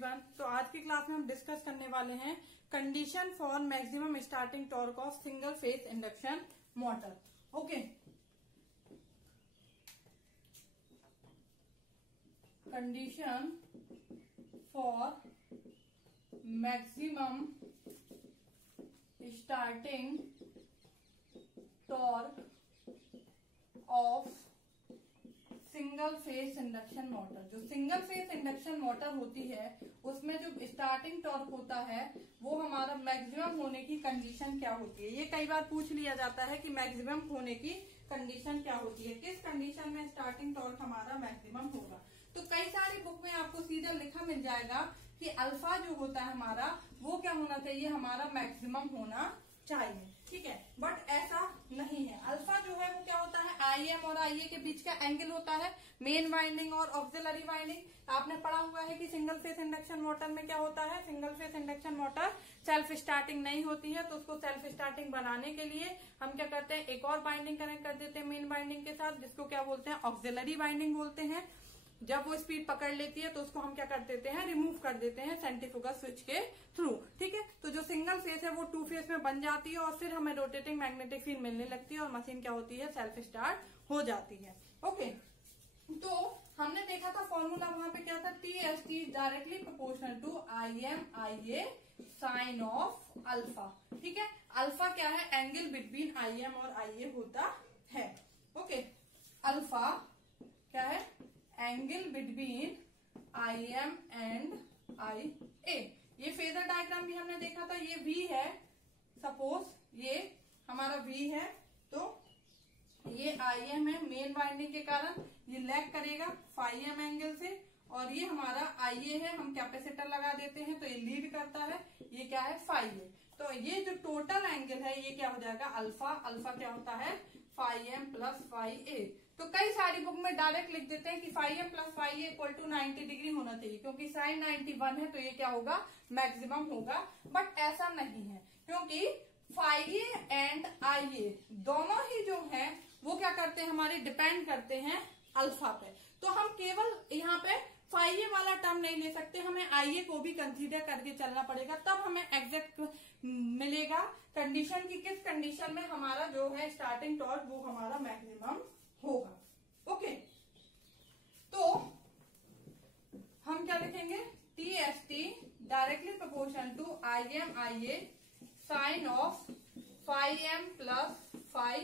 Everyone. तो आज की क्लास में हम डिस्कस करने वाले हैं condition for maximum starting torque of single phase induction motor. Okay, condition for maximum starting torque of single phase induction motor. जो सिंगल फेज इंडक्शन मोटर होती है उसमें जो स्टार्टिंग टॉर्क होता है वो हमारा मैक्सिमम होने की कंडीशन क्या होती है। ये कई बार पूछ लिया जाता है कि मैक्सिमम होने की कंडीशन क्या होती है, किस कंडीशन में स्टार्टिंग टॉर्क हमारा मैक्सिमम होगा। तो कई सारी बुक में आपको सीधा लिखा मिल जाएगा कि अल्फा जो होता है हमारा वो क्या होना चाहिए, हमारा मैक्सिमम होना चाहिए। ठीक है, बट ऐसा नहीं है। अल्फा जो है वो क्या होता है, आईएम और आईए के बीच का एंगल होता है, मेन वाइंडिंग और ऑक्सिलरी वाइंडिंग। आपने पढ़ा हुआ है कि सिंगल फेज इंडक्शन मोटर में क्या होता है, single phase induction motor self starting नहीं होती है, तो उसको सेल्फ स्टार्टिंग बनाने के लिए हम क्या करते हैं, एक और बाइंडिंग कनेक्ट कर देते हैं मेन वाइंडिंग के साथ, जिसको क्या बोलते हैं, ऑक्सिलरी वाइंडिंग बोलते हैं। जब वो स्पीड पकड़ लेती है तो उसको हम क्या कर देते हैं, रिमूव कर देते हैं सेंट्रीफ्यूगल स्विच के थ्रू। ठीक है, तो जो सिंगल फेज है वो टू फेज में बन जाती है और फिर हमें रोटेटिंग मैग्नेटिक फील्ड मिलने लगती है और मशीन क्या होती है, सेल्फ स्टार्ट हो जाती है। ओके, तो हमने देखा था फॉर्मूला वहां पे क्या था, TST directly proportional to IM IA sine of alpha. ठीक है, अल्फा क्या है, एंगल बिटवीन IM और IA होता है। ओके, अल्फा क्या है, angle between IM and IA। ये फेजर डायग्राम भी हमने देखा था, ये V है, सपोज ये हमारा V है, तो ये IM है, मेन वाइंडिंग के कारण ये लैग करेगा φm एंगल से, और ये हमारा IA है, हम कैपेसिटर लगा देते हैं तो ये लीड करता है, ये क्या है, φA। तो ये जो टोटल एंगल है ये क्या हो जाएगा, अल्फा। अल्फा क्या होता है, φm प्लस φA। तो कई सारी बुक में डायरेक्ट लिख देते हैं कि φm plus φA equal to 90 degree होना चाहिए, क्योंकि साइन 91 है तो ये क्या होगा, मैक्सिमम होगा। बट ऐसा नहीं है, क्योंकि φA एंड IA दोनों ही जो है वो क्या करते हैं, हमारे डिपेंड करते हैं अल्फा पे। तो हम केवल यहाँ पे φA वाला टर्म नहीं ले सकते, हमें IA को भी कंसीडर करके चलना पड़ेगा, तब हमें एग्जैक्ट मिलेगा कंडीशन की किस कंडीशन में हमारा जो है स्टार्टिंग टॉर्क वो हमारा मैक्सिमम होगा। ओके, तो हम क्या लिखेंगे, TST directly proportional to IM IA sine of φm plus φA।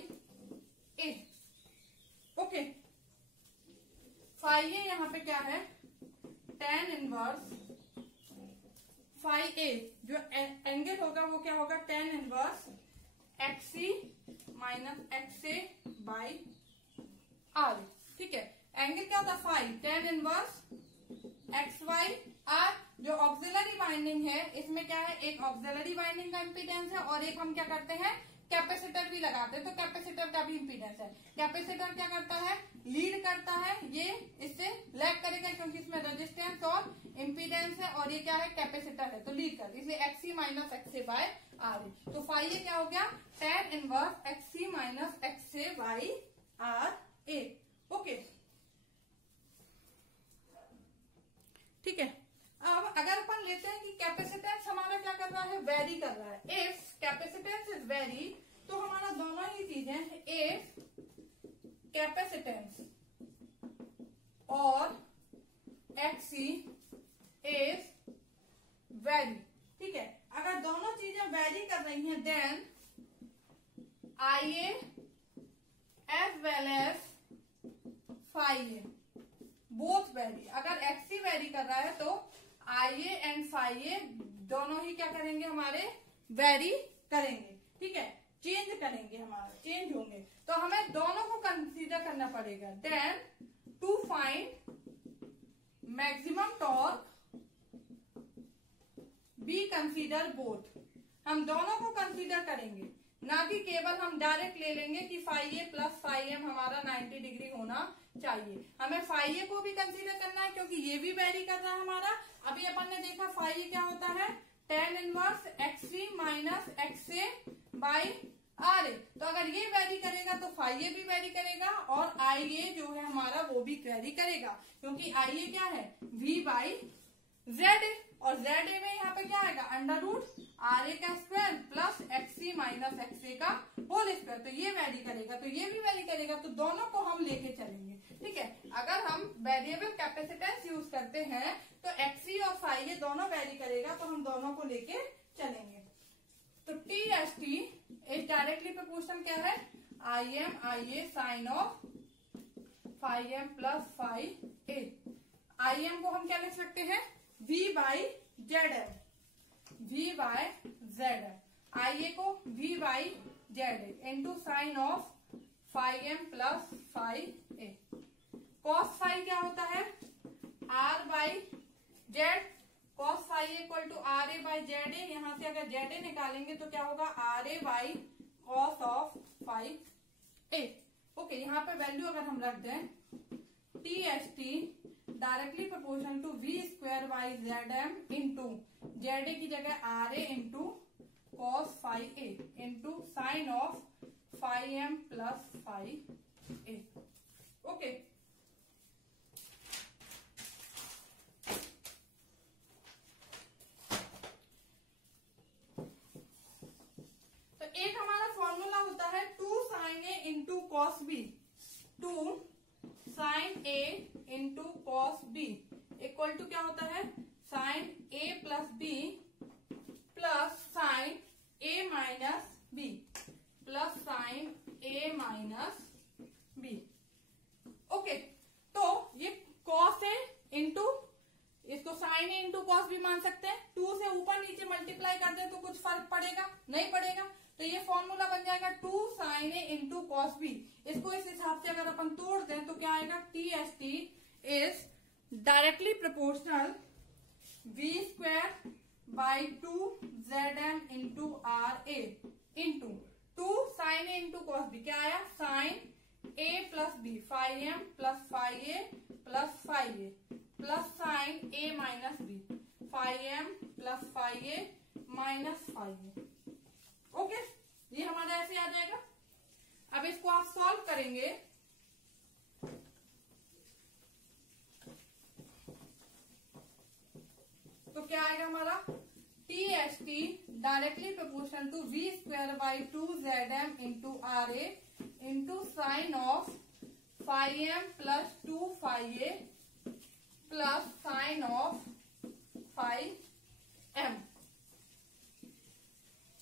Okay, φA यहाँ पे क्या है, tan इनवर्स φA, जो एंगल होगा वो क्या होगा, tan inverse XC minus XA by R। ठीक है, एंगल क्या होता है, phi, tan inverse XY R। जो ऑक्सिलरी वाइंडिंग है इसमें क्या है, एक ऑक्सिलरी वाइंडिंग का इम्पीडेंस है और एक हम क्या करते हैं, कैपेसिटर भी लगाते हैं, तो कैपेसिटर का भी इम्पीडेंस है। कैपेसिटर क्या करता है, लीड करता है, ये इससे लैग करेगा क्योंकि इसमें रेजिस्टेंस और इम्पीडेंस है, और ये क्या है, कैपेसिटर है तो लीड कर, इसलिए XC minus XA by RA। तो फाई क्या हो गया, tan inverse XC minus XA by RA। Okay, ठीक है। अब अगर अपन लेते हैं कि कैपेसिटेंस हमारा क्या कर रहा है, वेरी कर रहा है। इफ कैपेसिटेंस इज वेरी, तो हमारा दोनों ही चीजें, इफ कैपेसिटेंस और XC इज वेरी। ठीक है, अगर दोनों चीजें वेरी कर रही हैं then IA as well as φA both vary. अगर XC वेरी कर रहा है तो IA एंड φA दोनों ही क्या करेंगे, हमारे वेरी करेंगे। ठीक है, चेंज करेंगे, हमारा चेंज होंगे, तो हमें दोनों को कंसीडर करना पड़ेगा। Then to find maximum torque be consider both. हम दोनों को कंसीडर करेंगे, ना कि केवल हम डायरेक्ट ले लेंगे कि φA प्लस φm हमारा 90 डिग्री होना चाहिए। हमें φA को भी कंसीडर करना है क्योंकि ये भी वेरी कर रहा है हमारा। अभी अपन ने देखा φA क्या होता है, tan inverse XC minus XA by RA। तो अगर ये वेरी करेगा तो φA भी वेरी करेगा और IA जो है हमारा वो भी वेरी करेगा, क्योंकि IA क्या है, V बाई Z। और जेड ए में यहाँ पे क्या आएगा, अंडर रूट आर ए का square plus X C minus X A का होल स्क्वायर। तो ये वैरी करेगा तो ये भी वैरी करेगा, तो दोनों को हम लेके चलेंगे। ठीक है, अगर हम वेरिएबल कैपेसिटेंस यूज करते हैं तो एक्सी और फाई ये दोनों वैरी करेगा, तो हम दोनों को लेके चलेंगे। तो T S T is directly proportional क्या है, I A sine of phi M plus phi A. I M को हम क्या लिख सकते हैं, V by Z M, V by Z M. I A को V by Z A into sine of phi M plus phi A. Cos phi क्या होता है, R by Z, cos phi equal to R A by Z A. यहां से अगर Z A निकालेंगे तो क्या होगा, R A by cos of phi A. Okay, यहाँ पे वैल्यू अगर हम रख दें, T S T directly proportional to V square by Z M into Z A की जगह R A into cos phi A into sine of phi M plus phi A. Okay, तो एक हमारा फॉर्मूला होता है 2 sine A into cos B, 2 sine A into cos B equal to क्या होता है, sign A plus B plus sine A minus B plus sine A minus B. Okay, तो ये कॉस ए इंटू, इसको sign A into cos B मान सकते हैं। 2 से ऊपर नीचे मल्टीप्लाई कर दे तो कुछ फर्क पड़ेगा, नहीं पड़ेगा। तो ये फॉर्मूला बन जाएगा 2 sine A into cos B. इसको इस हिसाब से अगर अपन तोड़ दें तो क्या आएगा, T S T is directly proportional V square by 2 Z M into R A into 2 sine A into cos B. क्या आया, sine A plus B, phi M plus phi A plus phi A plus sine A minus B, phi M plus phi A minus phi A. Okay, ये हमारा ऐसे आ जाएगा। अब इसको आप solve करेंगे तो क्या आएगा हमारा, T S T directly proportional to V square by 2 Z M into R A into sine of phi M plus 2 phi A plus sine of phi M.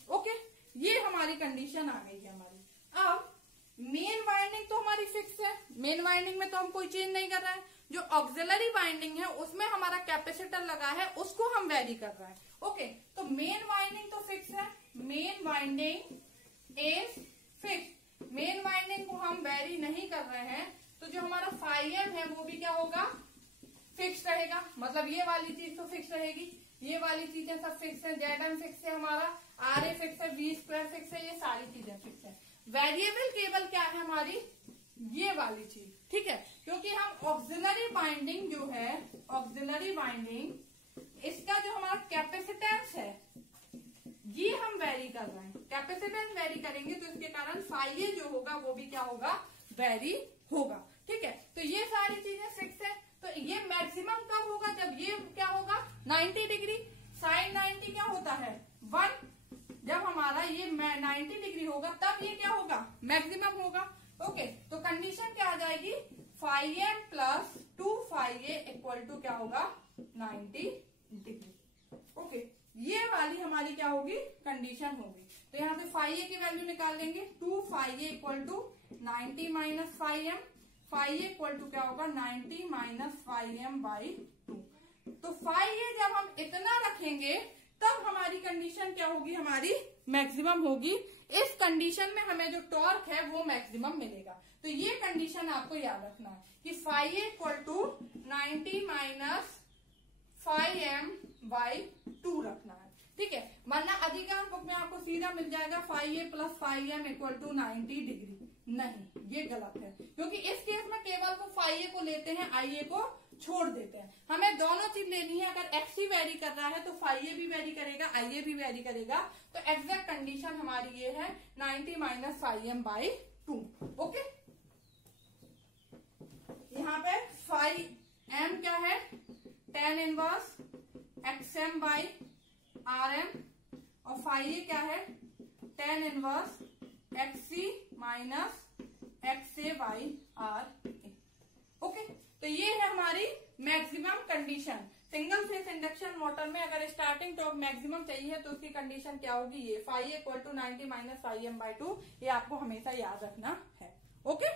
Okay, ये हमारी कंडीशन आ गई है हमारी। अब मेन वाइंडिंग तो हमारी fix है, main winding में तो हम कोई चेंज नहीं कर रहे हैं। जो ऑक्सिलरी वाइंडिंग है उसमें हमारा कैपेसिटर लगा है, उसको हम वेरी कर रहे हैं। ओके, तो मेन वाइंडिंग तो फिक्स है, main winding is fix. Main winding को हम वेरी नहीं कर रहे हैं, तो जो हमारा फाई एम है वो भी क्या होगा, फिक्स रहेगा। मतलब ये वाली चीज तो फिक्स रहेगी, ये वाली चीजें सब फिक्स है, जेड एम फिक्स है हमारा, आर ए फिक्स है, वी स्क्वायर फिक्स है, ये सारी चीजें फिक्स है। वेरिएबल केवल क्या है हमारी, ये वाली चीज। ठीक है, क्योंकि हम ऑक्सिलरी बाइंडिंग जो है, ऑक्सिलरी बाइंडिंग इसका जो हमारा कैपेसिटेंस है ये हम वेरी कर रहे हैं। कैपेसिटेंस वेरी करेंगे तो इसके कारण फाई ए जो होगा वो भी क्या होगा, वेरी होगा। ठीक है, तो ये सारी चीजें फिक्स है। तो ये मैक्सिमम कब होगा, जब ये क्या होगा 90 डिग्री, साइन 90 क्या होता है 1। जब हमारा ये 90 डिग्री होगा तब ये क्या होगा, मैक्सिमम होगा। ओके, तो कंडीशन क्या आ जाएगी, phi M plus 2 phi A equal to क्या होगा 90 डिग्री। ओके, ये वाली हमारी क्या होगी, कंडीशन होगी। तो यहाँ से फाई ए की वैल्यू निकाल लेंगे, 2 phi A equal to 90 minus phi M, phi A equal to क्या होगा 90 माइनस फाई एम बाई 2। तो फाई ए जब हम इतना रखेंगे तब हमारी कंडीशन क्या होगी, हमारी मैक्सिमम होगी। इस कंडीशन में हमें जो टॉर्क है वो मैक्सिमम मिलेगा। तो ये कंडीशन आपको याद रखना है कि phi A equal to 90 minus phi M by 2 रखना है। ठीक है, वरना अधिकांश बुक में आपको सीधा मिल जाएगा phi A plus phi M equal to 90 degree. नहीं, ये गलत है, क्योंकि इस केस में केवल वो फाई ए को लेते हैं, आई ए को छोड़ देते हैं। हमें दोनों चीज लेनी है। अगर एक्स ही वेरी कर रहा है तो फाई ए भी वेरी करेगा, आई ए भी वेरी करेगा। तो एग्जैक्ट कंडीशन हमारी ये है 90 minus phi M by 2। Okay, यहाँ पे फाई एम क्या है, tan inverse X M by R M, और फाई ए क्या है, tan inverse X C minus X A by R A. Okay, तो ये है हमारी maximum condition. Single phase induction motor में अगर स्टार्टिंग टॉर्क मैक्सिमम चाहिए तो उसकी कंडीशन क्या होगी, ये phi equal to 90 minus phi M by 2, ये आपको हमेशा याद रखना है। ओके।